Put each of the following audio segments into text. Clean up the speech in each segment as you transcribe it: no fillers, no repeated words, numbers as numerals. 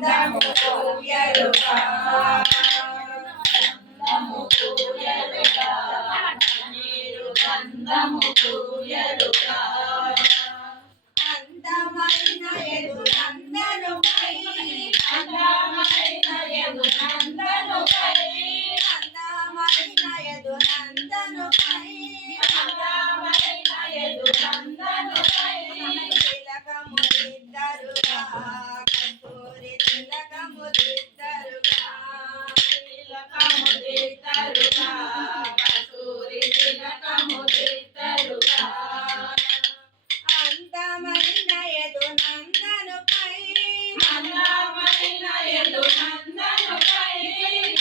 అందము పూయరుగా అందము పూయరుగా నీరు గంధము పూయరుగా అందమైన ఎదురందనుపై అందమైన ఎదురందనుపై అందమైన ఎదురందనుపై అందమైన ఎదురందనుపై తిలకములిద్దరుగా కస్తూరి తిలకములిద్దరుగా తిలకములిద్దరుగా కస్తూరి తిలకములిద్దరుగా అందమైన ఎదునందనుపై అందమైన ఎదునందనుపై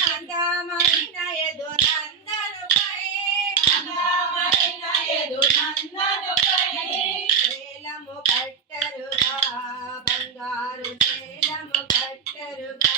అందమైన ఎదునందనుపై అందమైన ఎదునందనుపై చేలము కట్టరుగా బంగారు చేలము కట్టరుగా